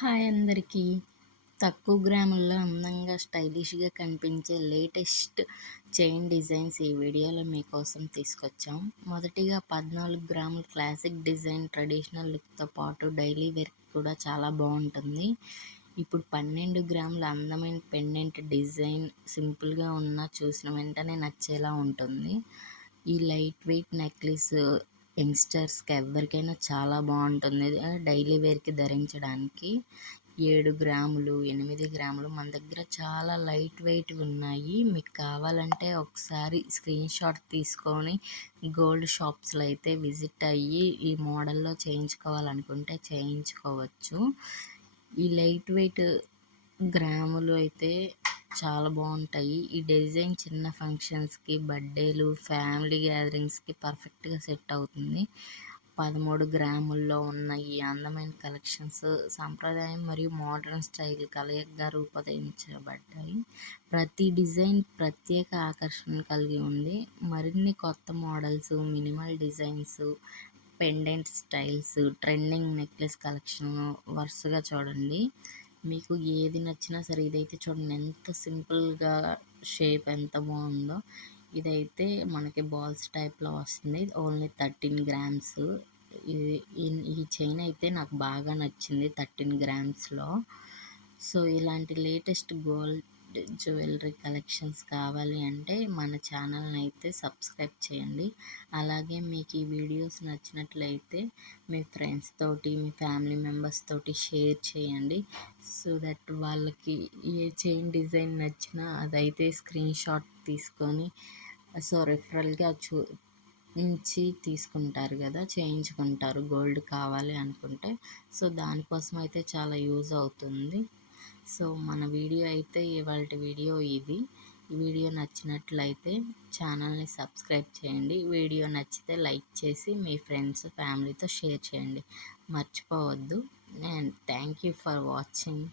Hi అందరికీ. తక్కువ గ్రాముల్లో అందంగా, స్టైలిష్‌గా కనిపించే లేటెస్ట్ చైన్ డిజైన్స్ ఈ వీడియోలో మీకోసం తీసుకొచ్చాం. మొదటిగా 14 గ్రాముల క్లాసిక్ డిజైన్ ట్రెడిషనల్ లుక్‌తో పాటు డైలీ వేర్‌కి కూడా చాలా బాగుంటుంది. ఇప్పుడు 12 గ్రాముల అందమైన పెండెంట్ డిజైన్ సింపుల్‌గా ఉన్నా చూసిన వెంటనే నచ్చేలా ఉంటుంది. ఈ లైట్ వెయిట్ నెక్లెస్ యంగ్‌స్టర్స్‌కి ఎవరికైనా చాలా బాగుంటుంది. డైలీ వేర్‌కి ధరించడానికి 7 గ్రాములు, 8 గ్రాములు మన దగ్గర చాలా లైట్ వెయిట్‌వి ఉన్నాయి. మీకు కావాలంటే ఒకసారి స్క్రీన్ షాట్ తీసుకొని గోల్డ్ షాప్స్‌లో అయితే విజిట్ అయ్యి ఈ మోడల్‌లో చేయించుకోవాలనుకుంటే చేయించుకోవచ్చు. ఈ లైట్ వెయిట్ గ్రాములు అయితే చాలా బాగుంటాయి. ఈ డిజైన్ చిన్న ఫంక్షన్స్‌కి, బర్త్‌డేలు, ఫ్యామిలీ గ్యాదరింగ్స్‌కి పర్ఫెక్ట్‌గా సెట్ అవుతుంది. 13 గ్రాముల్లో ఉన్న ఈ అందమైన కలెక్షన్స్ సాంప్రదాయం మరియు మోడర్న్ స్టైల్ కలయికగా రూపొందించబడ్డాయి. ప్రతి డిజైన్ ప్రత్యేక ఆకర్షణ కలిగి ఉంది. మరిన్ని కొత్త models, minimal designs, pendant styles, trending necklace collection వరుసగా చూడండి. మీకు ఏది నచ్చినా సరే, ఇదైతే చూడండి ఎంత సింపుల్‌గా షేప్ ఎంత బాగుందో. ఇదైతే మనకి బాల్స్ టైప్‌లో వస్తుంది. Only 13 grams. ఇది ఈ చైన్ అయితే నాకు బాగా నచ్చింది 13 గ్రామ్స్‌లో. సో ఇలాంటి లేటెస్ట్ గోల్డ్ జ్యువెలరీ కలెక్షన్స్ కావాలి అంటే మన ఛానల్ని అయితే సబ్స్క్రైబ్ చేయండి. అలాగే మీకు ఈ వీడియోస్ నచ్చినట్లయితే మీ ఫ్రెండ్స్ తోటి, మీ ఫ్యామిలీ మెంబర్స్ తోటి షేర్ చేయండి. సో దట్ వాళ్ళకి ఏ చైన్ డిజైన్ నచ్చినా అదైతే స్క్రీన్ షాట్ తీసుకొని రెఫరల్గా నుంచి తీసుకుంటారు కదా, చేయించుకుంటారు గోల్డ్ కావాలి అనుకుంటే. సో దానికోసం అయితే చాలా యూజ్ అవుతుంది. సో మన వీడియో అయితే ఇవాల్టి వీడియో ఇది. ఈ వీడియో నచ్చినట్లయితే ఛానల్ని సబ్స్క్రైబ్ చేయండి. వీడియో నచ్చితే లైక్ చేసి మీ ఫ్రెండ్స్, ఫ్యామిలీతో షేర్ చేయండి. మర్చిపోవద్దు. And thank you for watching.